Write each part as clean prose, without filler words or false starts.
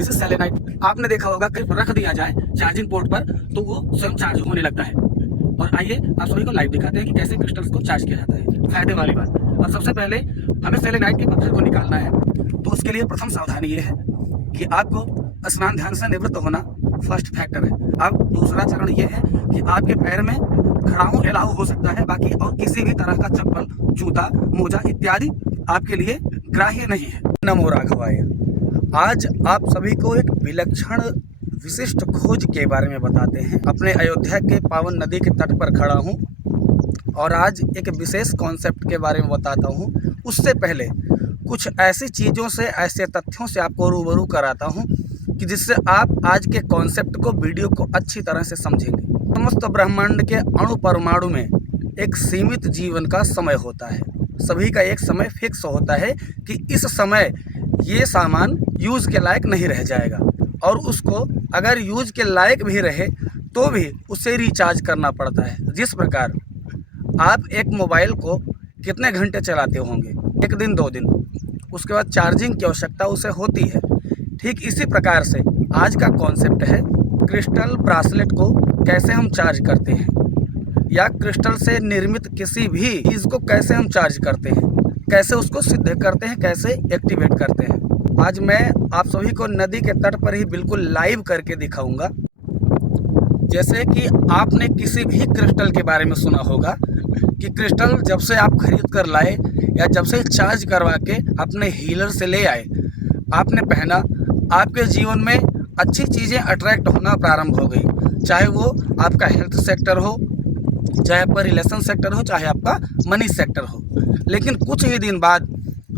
This is selenite. आपने देखा होगा कहीं रख दिया जाए चार्जिंग पोर्ट पर तो वो स्वयं चार्ज होने लगता है। और आइए आप सभी को लाइव दिखाते हैं कि कैसे क्रिस्टल्स को चार्ज किया जाता है। फायदे वाली बात। और सबसे पहले हमें सेलेनाइट के पत्थर को निकालना है, तो उसके लिए प्रथम सावधानी ये है कि आपको स्नान ध्यान से निवृत्त होना फर्स्ट फैक्टर है। अब दूसरा चरण ये है कि आपके पैर में खड़ाऊ अलाउ हो सकता है, बाकी और किसी भी तरह का चप्पल, जूता, मोजा इत्यादि आपके लिए ग्राह्य नहीं है। नमो राघवाय। आज आप सभी को एक विलक्षण विशिष्ट खोज के बारे में बताते हैं। अपने अयोध्या के पावन नदी के तट पर खड़ा हूँ और आज एक विशेष कॉन्सेप्ट के बारे में बताता हूँ। उससे पहले कुछ ऐसी चीज़ों से, ऐसे तथ्यों से आपको रूबरू कराता हूँ कि जिससे आप आज के कॉन्सेप्ट को, वीडियो को अच्छी तरह से समझेंगे। समस्त ब्रह्मांड के अणु परमाणु में एक सीमित जीवन का समय होता है। सभी का एक समय फिक्स होता है कि इस समय ये सामान यूज़ के लायक नहीं रह जाएगा, और उसको अगर यूज के लायक भी रहे तो भी उसे रिचार्ज करना पड़ता है। जिस प्रकार आप एक मोबाइल को कितने घंटे चलाते होंगे, 1 दिन 2 दिन, उसके बाद चार्जिंग की आवश्यकता उसे होती है। ठीक इसी प्रकार से आज का कॉन्सेप्ट है क्रिस्टल ब्रासलेट को कैसे हम चार्ज करते हैं, या क्रिस्टल से निर्मित किसी भी चीज़ को कैसे हम चार्ज करते हैं, कैसे उसको सिद्ध करते हैं, कैसे एक्टिवेट करते हैं। आज मैं आप सभी को नदी के तट पर ही बिल्कुल लाइव करके दिखाऊंगा। जैसे कि आपने किसी भी क्रिस्टल के बारे में सुना होगा कि क्रिस्टल जब से आप खरीद कर लाए या जब से चार्ज करवा के अपने हीलर से ले आए, आपने पहना, आपके जीवन में अच्छी चीज़ें अट्रैक्ट होना प्रारंभ हो गई। चाहे वो आपका हेल्थ सेक्टर हो, चाहे आपका रिलेशन सेक्टर हो, चाहे आपका मनी सेक्टर हो। लेकिन कुछ ही दिन बाद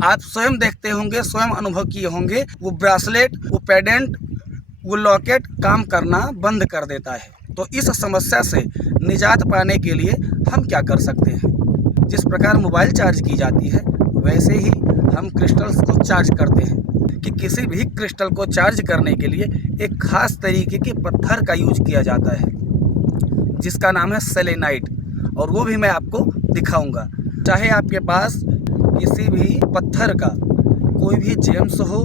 आप स्वयं देखते होंगे, स्वयं अनुभव किए होंगे, वो ब्रासलेट, वो पेडेंट, वो लॉकेट काम करना बंद कर देता है। तो इस समस्या से निजात पाने के लिए हम क्या कर सकते हैं? जिस प्रकार मोबाइल चार्ज की जाती है, वैसे ही हम क्रिस्टल्स को चार्ज करते हैं। कि किसी भी क्रिस्टल को चार्ज करने के लिए एक खास तरीके के पत्थर का यूज किया जाता है, जिसका नाम है सेलेनाइट, और वो भी मैं आपको दिखाऊंगा। चाहे आपके पास किसी भी पत्थर का कोई भी जेम्स हो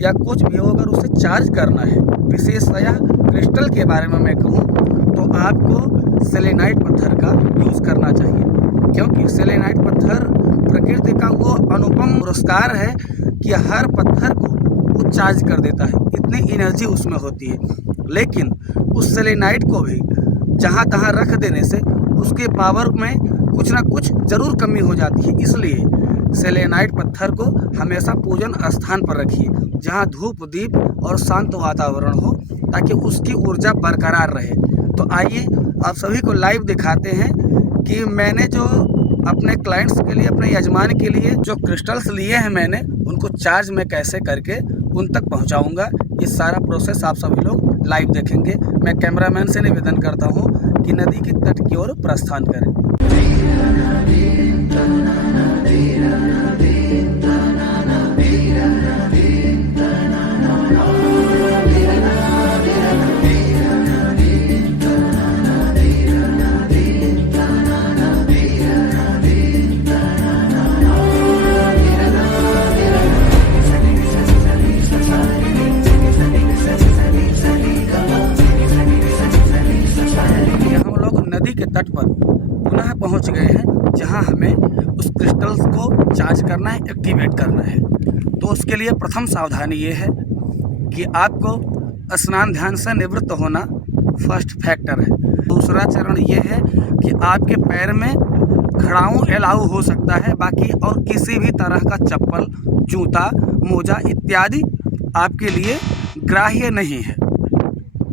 या कुछ भी हो, अगर उसे चार्ज करना है, विशेषतया क्रिस्टल के बारे में मैं कहूँ तो आपको सेलेनाइट पत्थर का यूज़ करना चाहिए। क्योंकि सेलेनाइट पत्थर प्रकृति का वो अनुपम पुरस्कार है कि हर पत्थर को वो चार्ज कर देता है, इतनी एनर्जी उसमें होती है। लेकिन उस सेलेनाइट को भी जहाँ तहाँ रख देने से उसके पावर में कुछ ना कुछ ज़रूर कमी हो जाती है। इसलिए सेलेनाइट पत्थर को हमेशा पूजन स्थान पर रखिए, जहाँ धूप दीप और शांत वातावरण हो, ताकि उसकी ऊर्जा बरकरार रहे। तो आइए आप सभी को लाइव दिखाते हैं कि मैंने जो अपने क्लाइंट्स के लिए, अपने यजमान के लिए जो क्रिस्टल्स लिए हैं, मैंने उनको चार्ज में कैसे करके उन तक पहुंचाऊंगा। ये सारा प्रोसेस आप सभी लोग लाइव देखेंगे। मैं कैमरामैन से निवेदन करता हूं कि नदी के तट की ओर प्रस्थान करें। नदी के तट पर पुनः पहुंच गए हैं, जहां हमें उस क्रिस्टल्स को चार्ज करना है, एक्टिवेट करना है। तो उसके लिए प्रथम सावधानी ये है कि आपको स्नान ध्यान से निवृत्त होना फर्स्ट फैक्टर है। दूसरा चरण ये है कि आपके पैर में खड़ाऊ अलाउ हो सकता है, बाकी और किसी भी तरह का चप्पल, जूता, मोजा इत्यादि आपके लिए ग्राह्य नहीं है।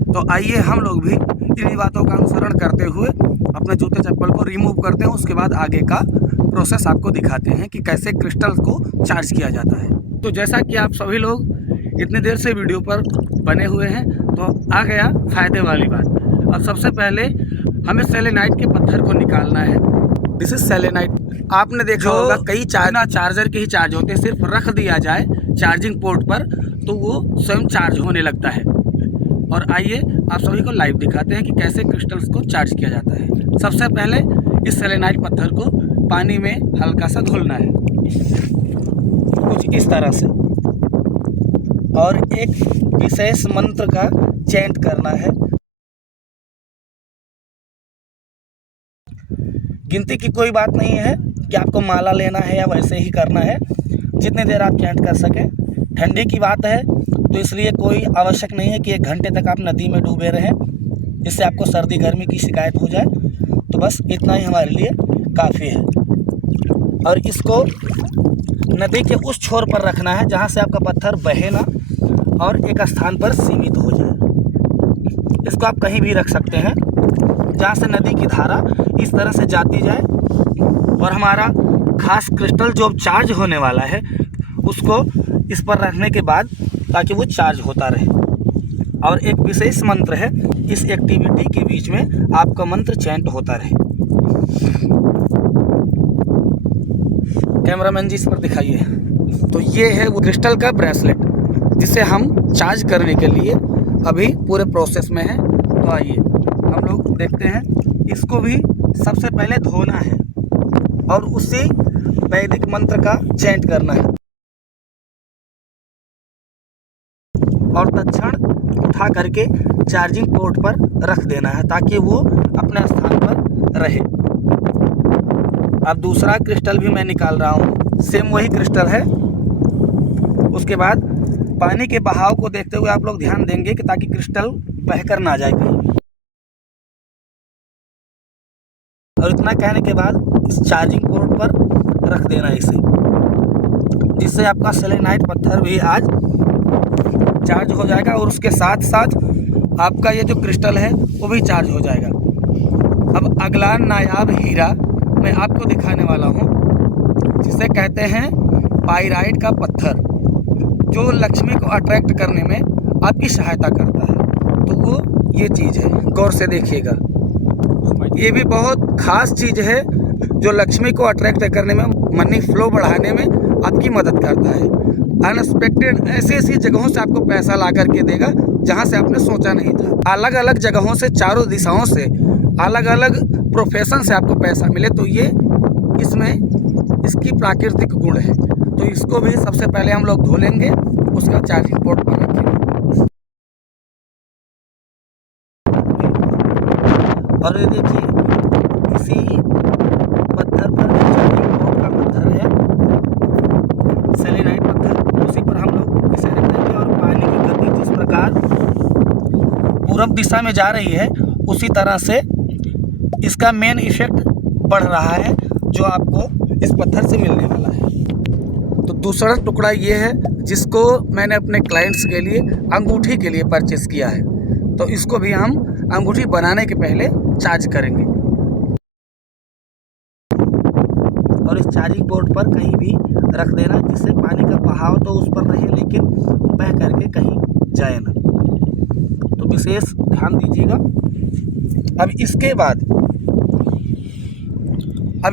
तो आइए हम लोग भी इन्हीं बातों का अनुसरण करते हुए अपने जूते चप्पल को रिमूव करते हैं। उसके बाद आगे का प्रोसेस आपको दिखाते हैं कि कैसे क्रिस्टल को चार्ज किया जाता है। तो जैसा कि आप सभी लोग इतनी देर से वीडियो पर बने हुए हैं, तो आ गया फ़ायदे वाली बात। अब सबसे पहले हमें सेलेनाइट के पत्थर को निकालना है। This is selenite. आपने देखा होगा कई चार्जर के ही चार्ज होते हैं, सिर्फ रख दिया जाए चार्जिंग पोर्ट पर तो वो स्वयं चार्ज होने लगता है। और आइए आप सभी को लाइव दिखाते हैं कि कैसे क्रिस्टल्स को चार्ज किया जाता है। सबसे पहले इस सेलेनाइट पत्थर को पानी में हल्का सा घोलना है, कुछ इस तरह से। और एक विशेष मंत्र का चैंट करना है। गिनती की कोई बात नहीं है कि आपको माला लेना है या वैसे ही करना है, जितनी देर आप चैंट कर सकें। ठंडी की बात है तो इसलिए कोई आवश्यक नहीं है कि 1 घंटे तक आप नदी में डूबे रहें, जिससे आपको सर्दी गर्मी की शिकायत हो जाए। तो बस इतना ही हमारे लिए काफ़ी है। और इसको नदी के उस छोर पर रखना है जहाँ से आपका पत्थर बहे ना और एक स्थान पर सीमित हो जाए। इसको आप कहीं भी रख सकते हैं जहाँ से नदी की धारा इस तरह से जाती जाए और हमारा खास क्रिस्टल जो चार्ज होने वाला है उसको इस पर रखने के बाद ताकि वो चार्ज होता रहे। और एक विशेष मंत्र है, इस एक्टिविटी के बीच में आपका मंत्र चैंट होता रहे। कैमरामैन जी इस पर दिखाइए। तो ये है वो क्रिस्टल का ब्रेसलेट जिसे हम चार्ज करने के लिए अभी पूरे प्रोसेस में है। तो आइए हम लोग देखते हैं। इसको भी सबसे पहले धोना है और उसी वैदिक मंत्र का चैंट करना है और तत्क्षण उठा करके चार्जिंग पोर्ट पर रख देना है ताकि वो अपने स्थान पर रहे। अब दूसरा क्रिस्टल भी मैं निकाल रहा हूँ, सेम वही क्रिस्टल है। उसके बाद पानी के बहाव को देखते हुए आप लोग ध्यान देंगे कि ताकि क्रिस्टल बहकर ना जाए कहीं। और इतना कहने के बाद इस चार्जिंग पोर्ट पर रख देना इसे, जिससे आपका सेलेनाइट पत्थर भी आज चार्ज हो जाएगा और उसके साथ साथ आपका ये जो क्रिस्टल है वो भी चार्ज हो जाएगा। अब अगला नायाब हीरा मैं आपको दिखाने वाला हूँ, जिसे कहते हैं पाइराइट का पत्थर, जो लक्ष्मी को अट्रैक्ट करने में आपकी सहायता करता है। तो वो ये चीज़ है, गौर से देखिएगा। ये भी बहुत खास चीज़ है जो लक्ष्मी को अट्रैक्ट करने में, मनी फ्लो बढ़ाने में आपकी मदद करता है। अनएक्सपेक्टेड ऐसी ऐसी जगहों से आपको पैसा ला करके देगा जहां से आपने सोचा नहीं था। अलग अलग जगहों से, चारों दिशाओं से, अलग अलग प्रोफेशन से आपको पैसा मिले, तो ये इसमें इसकी प्राकृतिक गुण है। तो इसको भी सबसे पहले हम लोग धो लेंगे, उसका चार्जिंग पोर्ट पर रखेंगे। और ये देखिए इसी पत्थर पर चार्जिंग पोर्ट का पत्थर है, सेलेनाइट पत्थर, उसी पर हम लोग इसे रख देंगे। और पानी की गति जिस प्रकार पूरब दिशा में जा रही है उसी तरह से इसका मेन इफेक्ट बढ़ रहा है जो आपको इस पत्थर से मिलने वाला है। तो दूसरा टुकड़ा ये है जिसको मैंने अपने क्लाइंट्स के लिए अंगूठी के लिए परचेस किया है। तो इसको भी हम अंगूठी बनाने के पहले चार्ज करेंगे। और इस चार्जिंग पोर्ट पर कहीं भी रख देना, जिससे पानी का बहाव तो उस पर रहे लेकिन बह करके कहीं जाए ना। तो विशेष ध्यान दीजिएगा। अब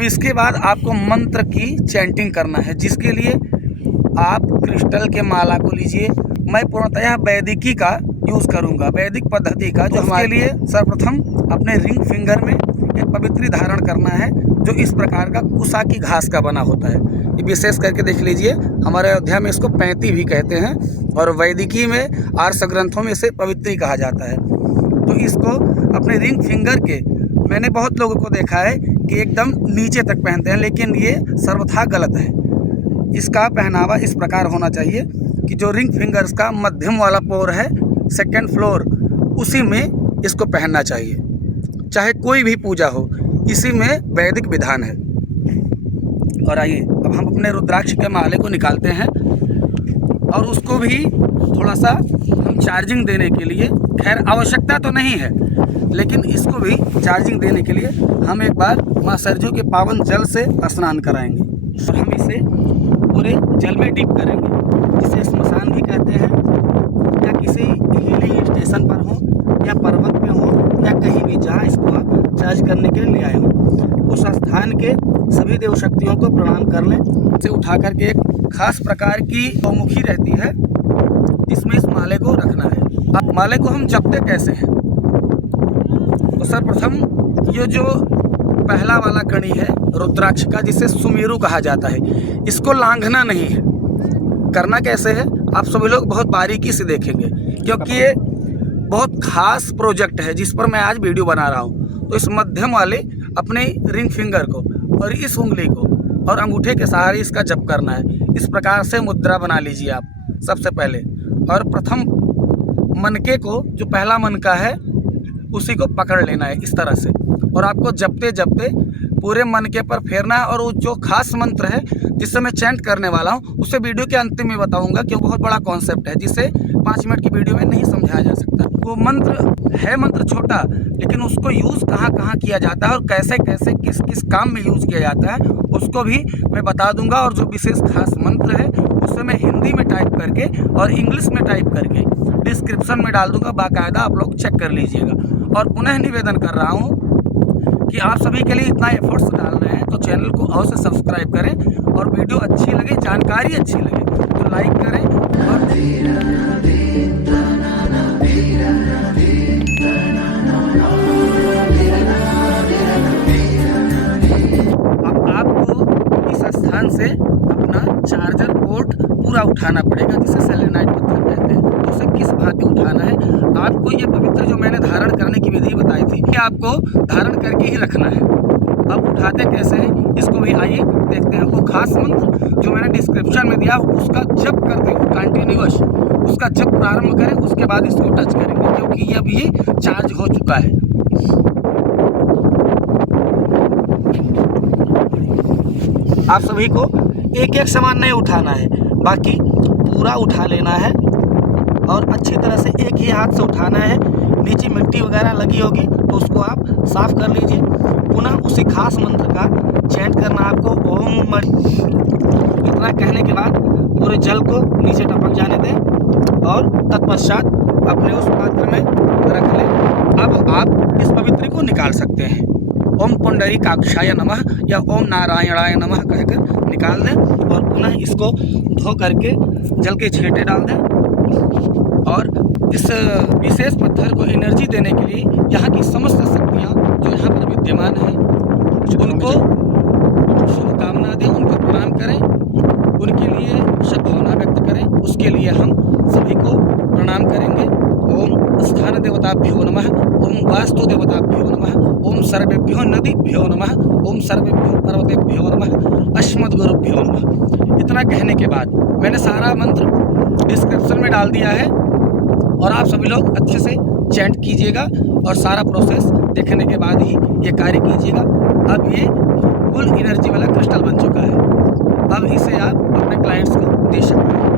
इसके बाद आपको मंत्र की चैंटिंग करना है, जिसके लिए आप क्रिस्टल के माला को लीजिए। मैं पूर्णतः वैदिकी का यूज़ करूंगा, वैदिक पद्धति का, जो हमारे लिए सर्वप्रथम अपने रिंग फिंगर में एक पवित्री धारण करना है, जो इस प्रकार का कुसा की घास का बना होता है। ये विशेष करके देख लीजिए, हमारे अयोध्या में इसको पैंती भी कहते हैं और वैदिकी में आर्ष ग्रंथों में इसे पवित्री कहा जाता है। तो इसको अपने रिंग फिंगर के, मैंने बहुत लोगों को देखा है कि एकदम नीचे तक पहनते हैं, लेकिन ये सर्वथा गलत है। इसका पहनावा इस प्रकार होना चाहिए कि जो रिंग फिंगर्स का मध्यम वाला पोर है, सेकंड फ्लोर, उसी में इसको पहनना चाहिए। चाहे कोई भी पूजा हो, इसी में वैदिक विधान है। और आइए अब हम अपने रुद्राक्ष के माले को निकालते हैं और उसको भी थोड़ा सा हम चार्जिंग देने के लिए, खैर आवश्यकता तो नहीं है, लेकिन इसको भी चार्जिंग देने के लिए हम एक बार माँ सरजू के पावन जल से स्नान कराएंगे। और हम इसे पूरे जल में डिप करेंगे, जिसे स्मशान भी कहते हैं, या किसी हिली स्टेशन पर हो या पर्वत पे हो या कहीं भी जहाँ इसको आप चार्ज करने के लिए ले आए हो, उस स्थान के सभी देव शक्तियों को प्रणाम कर लें। इसे उठा करके एक खास प्रकार की गौमुखी रहती है, जिसमें इस माले को रखना है। अब माले को हम जपते कैसे हैं? तो सर्वप्रथम ये जो पहला वाला कणी है रुद्राक्ष का, जिसे सुमेरु कहा जाता है, इसको लांघना नहीं है। करना कैसे है? आप सभी लोग बहुत बारीकी से देखेंगे, क्योंकि ये बहुत खास प्रोजेक्ट है जिस पर मैं आज वीडियो बना रहा हूँ। तो इस मध्यम वाले अपने रिंग फिंगर को और इस उंगली को और अंगूठे के सहारे इसका जप करना है। इस प्रकार से मुद्रा बना लीजिए आप सबसे पहले, और प्रथम मनके को, जो पहला मनका है, उसी को पकड़ लेना है इस तरह से, और आपको जपते जपते पूरे मनके पर फेरना है। और वो जो खास मंत्र है जिससे मैं चैंट करने वाला हूँ उसे वीडियो के अंतिम में बताऊंगा, क्योंकि बहुत बड़ा कॉन्सेप्ट है जिसे 5 मिनट की वीडियो में नहीं समझाया जा सकता। वो मंत्र छोटा, लेकिन उसको यूज़ कहाँ कहाँ किया जाता है और कैसे कैसे किस किस काम में यूज़ किया जाता है उसको भी मैं बता दूंगा। और जो विशेष खास मंत्र है उसे मैं हिंदी में टाइप करके और इंग्लिश में टाइप करके डिस्क्रिप्शन में डाल दूंगा, बाकायदा आप लोग चेक कर लीजिएगा। और पुनः निवेदन कर रहा हूँ कि आप सभी के लिए इतना एफर्ट्स डाल रहे हैं तो चैनल को अवश्य सब्सक्राइब करें, और वीडियो अच्छी लगे, जानकारी अच्छी लगे तो लाइक करें। और अब आपको इस स्थान से अपना चार्जर पोर्ट पूरा उठाना पड़ेगा, जिसे सेलेनाइट पत्थर कहते हैं। तो उसे किस भांति उठाना है, आपको ये पवित्र जो मैंने धारण करने की विधि बताई थी कि आपको धारण करके ही रखना है। अब उठाते कैसे हैं इसको भी आइए देखते हैं। वो खास मंत्र जो मैंने डिस्क्रिप्शन में दिया उसका जप करते हुए कंटिन्यूअस उसका जप प्रारंभ करें, उसके बाद इसको टच करेंगे, क्योंकि ये अभी चार्ज हो चुका है। आप सभी को एक एक सामान नहीं उठाना है, बाकी पूरा उठा लेना है और अच्छी तरह से एक ही हाथ से उठाना है। नीचे मिट्टी वगैरह लगी होगी तो उसको आप साफ कर लीजिए। पुनः उसी खास मंत्र का चैंट करना आपको, ओम मणि। इतना कहने के बाद पूरे जल को नीचे टपक जाने दें और तत्पश्चात अपने उस पात्र में रख लें। अब आप इस पवित्र को निकाल सकते हैं। ओम पुंडरीकाक्षाय नमः या ओम नारायणाय नमः कहकर निकाल दें, और पुनः इसको धो करके जल के छींटे डाल दें। और इस विशेष पत्थर को एनर्जी देने के लिए यहाँ की समस्त शक्तियाँ जो यहाँ पर विद्यमान हैं उनको शुभकामना दें, उनको प्रणाम करें, उनके लिए सद्भावना व्यक्त करें। उसके लिए हम सभी को प्रणाम करेंगे। ओम स्थान देवताभ्यो नमः, ओम वास्तु देवताभ्यो नमः, ओम सर्वेभ्यो नदीभ्यो नमः, ओम सर्वेभ्यो पर्वतेभ्यो नमः, अस्मद्गुरुभ्यो नमः। इतना कहने के बाद मैंने सारा मंत्र डिस्क्रिप्शन में डाल दिया है, और आप सभी लोग अच्छे से चैंट कीजिएगा और सारा प्रोसेस देखने के बाद ही ये कार्य कीजिएगा। अब ये फुल एनर्जी वाला क्रिस्टल बन चुका है। अब इसे आप अपने क्लाइंट्स को दे सकते हैं।